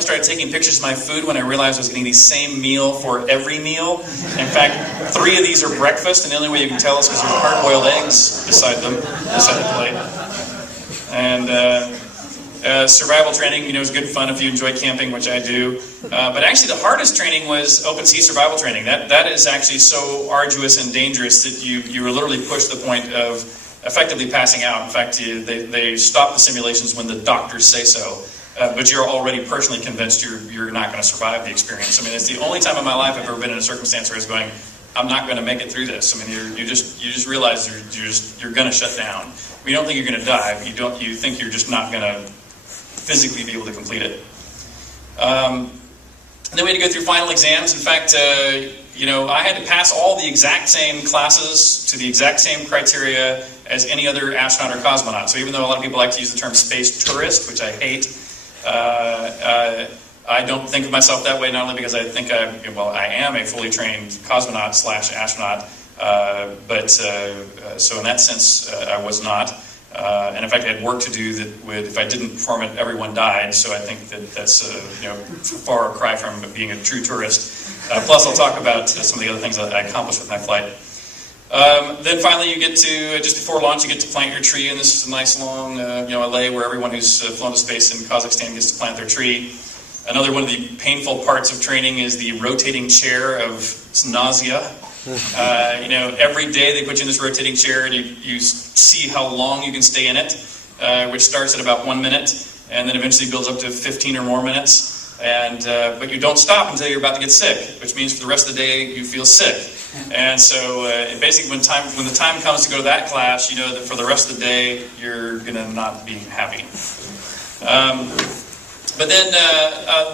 only started taking pictures of my food when I realized I was getting the same meal for every meal. In fact, 3 of these are breakfast, and the only way you can tell is because there's hard-boiled eggs beside them, beside the plate. And survival training, is good fun if you enjoy camping, which I do. But actually, the hardest training was open sea survival training. That is actually so arduous and dangerous that you were literally pushed to the point of effectively passing out. In fact, they stop the simulations when the doctors say so. But you're already personally convinced you're not going to survive the experience. I mean, it's the only time in my life I've ever been in a circumstance where I was going, I'm not going to make it through this. I mean, you just realize you're going to shut down. You don't think you're going to die. You think you're just not going to physically be able to complete it. And then we had to go through final exams. In fact, I had to pass all the exact same classes to the exact same criteria as any other astronaut or cosmonaut. So even though a lot of people like to use the term space tourist, which I hate, I don't think of myself that way, not only because I think I am a fully trained cosmonaut / astronaut, but so in that sense, I was not. And in fact, I had work to do that if I didn't perform it, everyone died. So I think that's far cry from being a true tourist. Plus, I'll talk about some of the other things that I accomplished with my flight. Then finally, you get to, just before launch, you get to plant your tree, and this is a nice long, LA where everyone who's flown to space in Kazakhstan gets to plant their tree. Another one of the painful parts of training is the rotating chair of nausea. Every day they put you in this rotating chair, and you see how long you can stay in it, which starts at about 1 minute, and then eventually builds up to 15 or more minutes. But you don't stop until you're about to get sick, which means for the rest of the day you feel sick. And so basically when the time comes to go to that class, you know that for the rest of the day you're going to not be happy. But then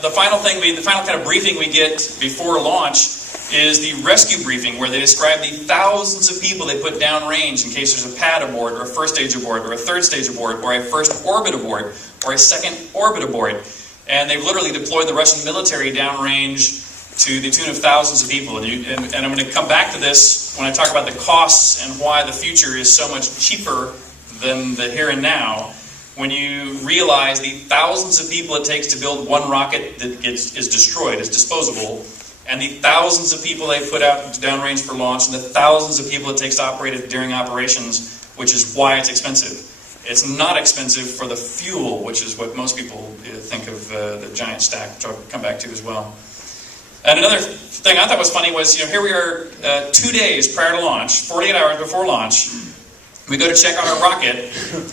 the final kind of briefing we get before launch is the rescue briefing, where they describe the thousands of people they put downrange in case there's a pad aboard, or a first stage aboard, or a third stage aboard, or a first orbit aboard, or a second orbit aboard. And they've literally deployed the Russian military downrange to the tune of thousands of people. And I'm going to come back to this when I talk about the costs and why the future is so much cheaper than the here and now. When you realize the thousands of people it takes to build one rocket that is destroyed, is disposable, and the thousands of people they put out downrange for launch, and the thousands of people it takes to operate it during operations, which is why it's expensive. It's not expensive for the fuel, which is what most people think of the giant stack, which I'll come back to as well. And another thing I thought was funny was, here we are 2 days prior to launch, 48 hours before launch. We go to check on our rocket,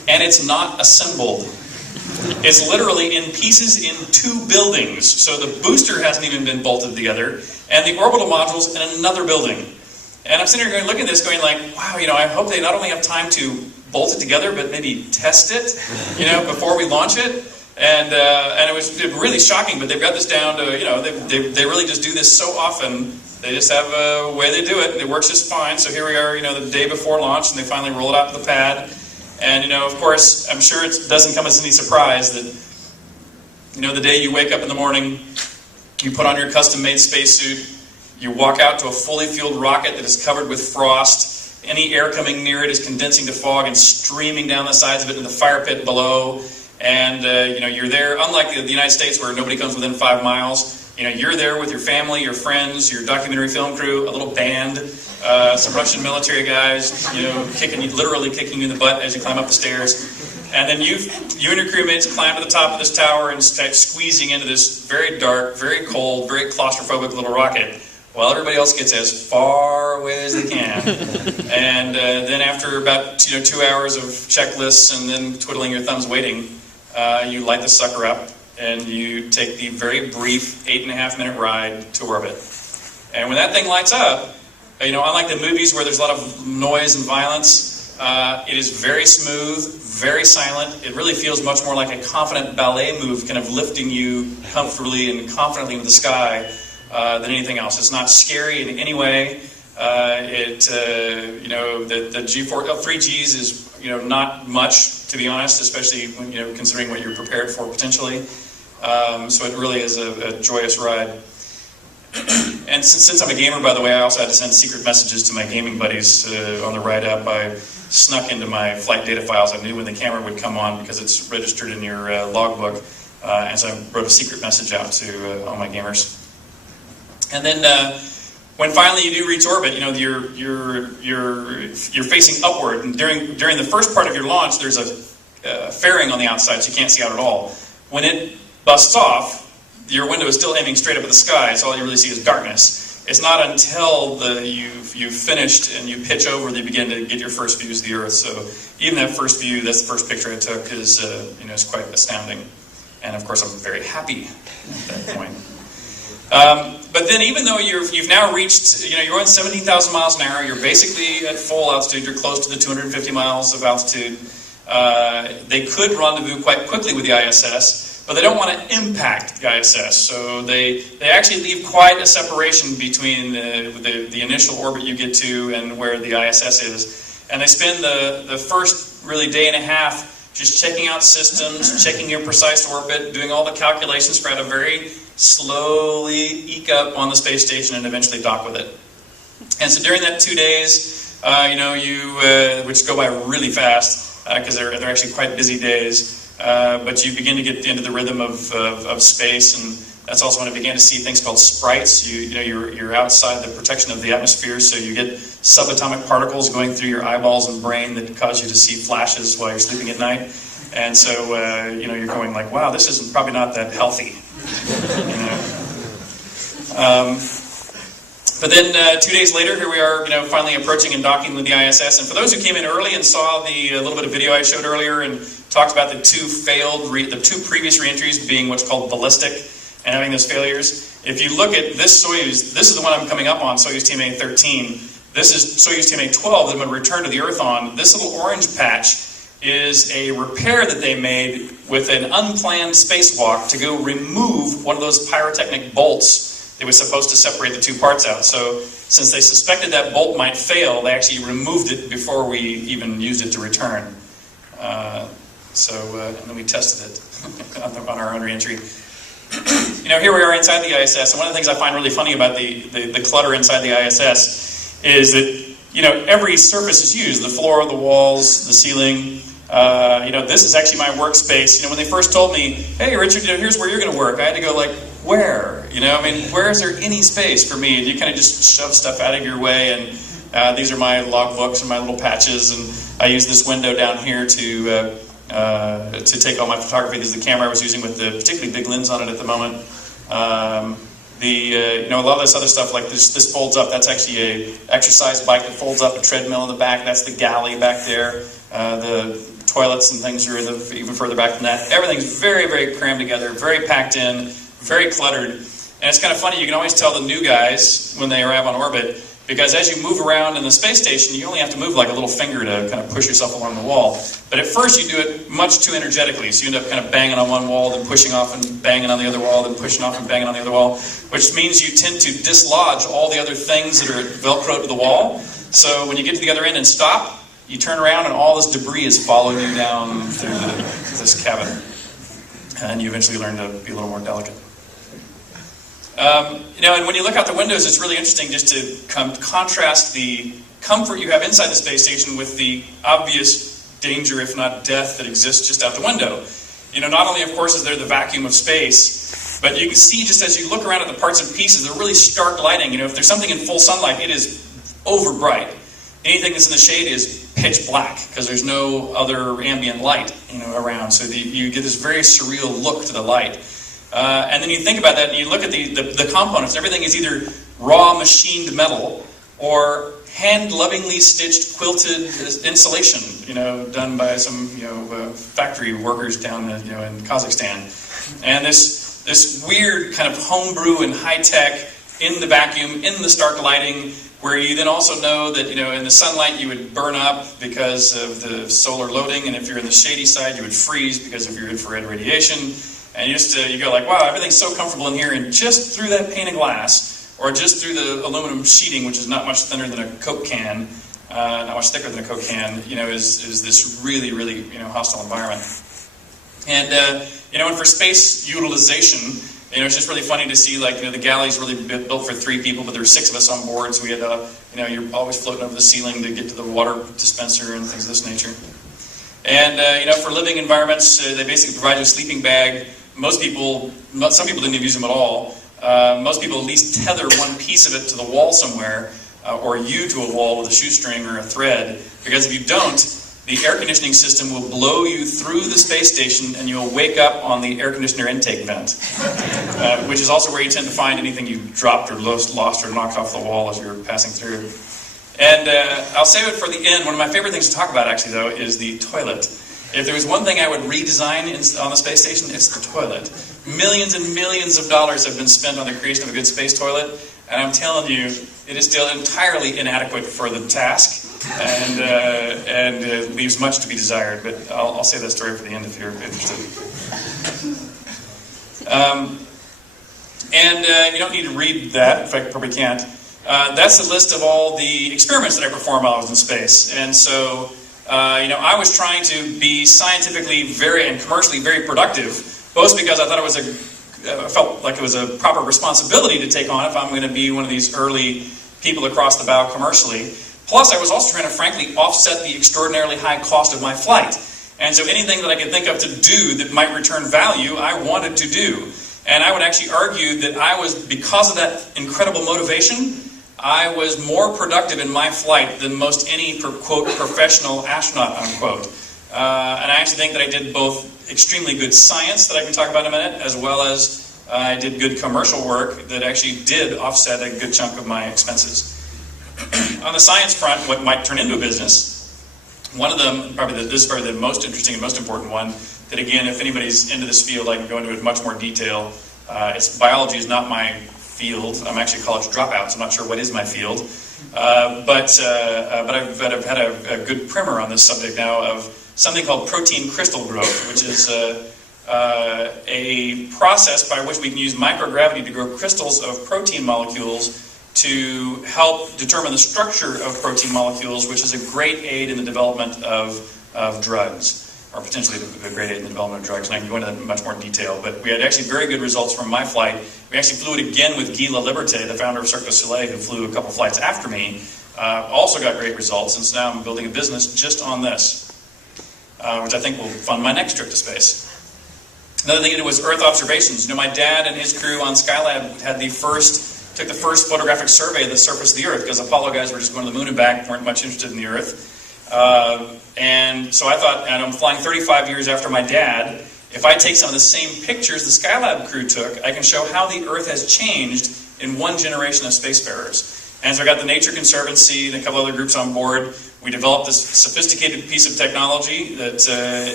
and it's not assembled. It's literally in pieces in 2 buildings. So the booster hasn't even been bolted together, and the orbital module's in another building. And I'm sitting here looking at this going like, wow, I hope they not only have time to bolt it together, but maybe test it, before we launch it. And it was really shocking, but they've got this down to, they really just do this so often. They just have a way they do it, and it works just fine. So here we are, the day before launch, and they finally roll it out to the pad. And, of course, I'm sure it doesn't come as any surprise that, the day you wake up in the morning, you put on your custom-made spacesuit, you walk out to a fully fueled rocket that is covered with frost. Any air coming near it is condensing to fog and streaming down the sides of it into the fire pit below. And, you're there, unlike the United States where nobody comes within 5 miles. You're there with your family, your friends, your documentary film crew, a little band, some Russian military guys, literally kicking you in the butt as you climb up the stairs. And then you and your crewmates climb to the top of this tower and start squeezing into this very dark, very cold, very claustrophobic little rocket, while everybody else gets as far away as they can. And then after about 2 hours of checklists and then twiddling your thumbs waiting, you light the sucker up and you take the very brief 8.5-minute ride to orbit. And when that thing lights up, unlike the movies where there's a lot of noise and violence, it is very smooth, very silent. It really feels much more like a confident ballet move, kind of lifting you comfortably and confidently into the sky than anything else. It's not scary in any way. The G4, 3 Gs is not much, to be honest, especially when considering what you're prepared for potentially. So it really is a joyous ride. And since I'm a gamer, by the way, I also had to send secret messages to my gaming buddies on the ride up. I snuck into my flight data files. I knew when the camera would come on because it's registered in your logbook. And so I wrote a secret message out to all my gamers. And then when finally you do reach orbit, you're facing upward. And during the first part of your launch, there's a fairing on the outside, so you can't see out at all. When it busts off, your window is still aiming straight up at the sky, so all you really see is darkness. It's not until you've finished and you pitch over that you begin to get your first views of the Earth. So even that first view, that's the first picture I took, is is quite astounding. And of course, I'm very happy at that point. But then, even though you've now reached, you're going 17,000 miles an hour, you're basically at full altitude, you're close to the 250 miles of altitude. They could rendezvous quite quickly with the ISS, but they don't want to impact the ISS. So they actually leave quite a separation between the initial orbit you get to and where the ISS is. And they spend the first really day and a half just checking out systems, checking your precise orbit, doing all the calculations for how to very slowly eke up on the space station and eventually dock with it. And so during that 2 days, which go by really fast because they're actually quite busy days, but you begin to get into the rhythm of space, and that's also when I began to see things called sprites. You're outside the protection of the atmosphere, so you get subatomic particles going through your eyeballs and brain that cause you to see flashes while you're sleeping at night. And so you're going like, wow, this isn't probably not that healthy. But then 2 days later, here we are, finally approaching and docking with the ISS. And for those who came in early and saw the little bit of video I showed earlier and talked about the two previous reentries being what's called ballistic and having those failures. If you look at this Soyuz, this is the one I'm coming up on, Soyuz TMA-13. This is Soyuz TMA-12 that I'm going to return to the Earth on. This little orange patch is a repair that they made with an unplanned spacewalk to go remove one of those pyrotechnic bolts that was supposed to separate the two parts out. So since they suspected that bolt might fail, they actually removed it before we even used it to return. And then we tested it on our own reentry. Here we are inside the ISS, and one of the things I find really funny about the clutter inside the ISS is that every surface is used: the floor, the walls, the ceiling. This is actually my workspace. When they first told me, "Hey, Richard, here's where you're going to work," I had to go like, "Where? Where is there any space for me?" And you kind of just shove stuff out of your way. And these are my log books and my little patches, and I use this window down here to take all my photography. This is the camera I was using with the particularly big lens on it at the moment. A lot of this other stuff, like this folds up. That's actually a exercise bike that folds up, a treadmill in the back. That's the galley back there. The toilets and things are even further back than that. Everything's very, very crammed together, very packed in, very cluttered. And it's kind of funny, you can always tell the new guys when they arrive on orbit, because as you move around in the space station, you only have to move like a little finger to kind of push yourself along the wall. But at first you do it much too energetically, so you end up kind of banging on one wall, then pushing off and banging on the other wall, then pushing off and banging on the other wall, which means you tend to dislodge all the other things that are velcroed to the wall. So when you get to the other end and stop, you turn around and all this debris is following you down through this cabin. And you eventually learn to be a little more delicate. And when you look out the windows, it's really interesting just to contrast the comfort you have inside the space station with the obvious danger, if not death, that exists just out the window. Not only, of course, is there the vacuum of space, but you can see just as you look around at the parts and pieces, they're really stark lighting. If there's something in full sunlight, it is over bright. Anything that's in the shade is pitch black because there's no other ambient light, around. So you get this very surreal look to the light. And then you think about that and you look at the components. Everything is either raw machined metal or hand-lovingly stitched quilted insulation, done by some factory workers down in Kazakhstan. And this weird kind of homebrew and high-tech in the vacuum, in the stark lighting, where you then also know that in the sunlight you would burn up because of the solar loading, and if you're in the shady side you would freeze because of your infrared radiation. And you go like, wow, everything's so comfortable in here, and just through that pane of glass, or just through the aluminum sheeting, which is not much thinner than a Coke can, not much thicker than a Coke can, is this really, really hostile environment. And and for space utilization, it's just really funny to see the galley's really built for 3 people, but there were 6 of us on board, so we had you're always floating over the ceiling to get to the water dispenser and things of this nature. And for living environments, they basically provide you a sleeping bag Some people didn't even use them at all. Most people at least tether one piece of it to the wall somewhere, or you to a wall with a shoestring or a thread, because if you don't, the air conditioning system will blow you through the space station and you'll wake up on the air conditioner intake vent, which is also where you tend to find anything you dropped or lost or knocked off the wall as you're passing through. And I'll save it for the end. One of my favorite things to talk about, actually, though, is the toilet. If there was one thing I would redesign on the space station, it's the toilet. Millions and millions of dollars have been spent on the creation of a good space toilet, and I'm telling you, it is still entirely inadequate for the task, and leaves much to be desired. But I'll save that story for the end if you're interested. You don't need to read that. In fact, you probably can't. That's the list of all the experiments that I performed while I was in space. And so, I was trying to be scientifically and commercially very productive, both because I thought I felt like it was a proper responsibility to take on if I'm going to be one of these early people across the bow commercially. Plus, I was also trying to, frankly, offset the extraordinarily high cost of my flight. And so anything that I could think of to do that might return value, I wanted to do. And I would actually argue that because of that incredible motivation, I was more productive in my flight than most any, quote, professional astronaut, unquote. And I actually think that I did both extremely good science that I can talk about in a minute, as well as I did good commercial work that actually did offset a good chunk of my expenses. On the science front, what might turn into a business, one of them, this is probably the most interesting and most important one, that again, if anybody's into this field, I can go into it in much more detail. Biology is not my field. I'm actually a college dropout, so I'm not sure what is my field. But I've had a good primer on this subject now of something called protein crystal growth, which is a process by which we can use microgravity to grow crystals of protein molecules to help determine the structure of protein molecules, which is a great aid in the development of drugs, or potentially a great aid in the development of drugs. And I can go into that in much more detail. But we had actually very good results from my flight. We actually flew it again with Guy Laliberté, the founder of Cirque du Soleil, who flew a couple flights after me. Also got great results, and so now I'm building a business just on this, which I think will fund my next trip to space. Another thing I did was Earth observations. My dad and his crew on Skylab took the first photographic survey of the surface of the Earth, because Apollo guys were just going to the moon and back, weren't much interested in the Earth. And so I thought, and I'm flying 35 years after my dad, if I take some of the same pictures the Skylab crew took, I can show how the Earth has changed in one generation of spacefarers. And so I got the Nature Conservancy and a couple other groups on board. We developed this sophisticated piece of technology that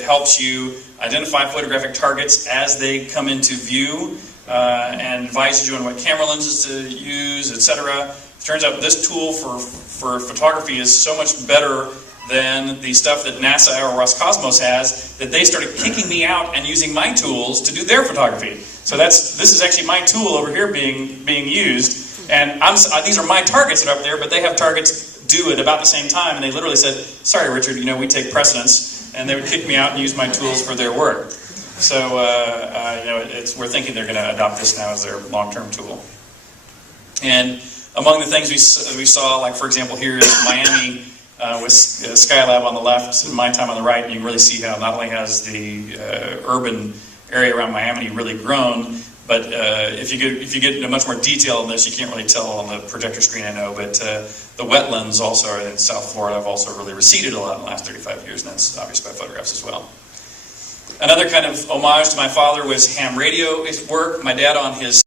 helps you identify photographic targets as they come into view, and advises you on what camera lenses to use, etc. It turns out this tool for photography is so much better than the stuff that NASA or Roscosmos has, that they started kicking me out and using my tools to do their photography. So this is actually my tool over here being used, and these are my targets that are up there, but they have targets due at about the same time, and they literally said, "Sorry, Richard, we take precedence," and they would kick me out and use my tools for their work. So we're thinking they're going to adopt this now as their long-term tool. And among the things we saw, like for example, here is Miami with Skylab on the left and my time on the right, and you can really see how not only has the urban area around Miami really grown, but if you get into much more detail on this, you can't really tell on the projector screen, I know, but the wetlands also in South Florida have also really receded a lot in the last 35 years, and that's obvious by photographs as well. Another kind of homage to my father was ham radio work. My dad on his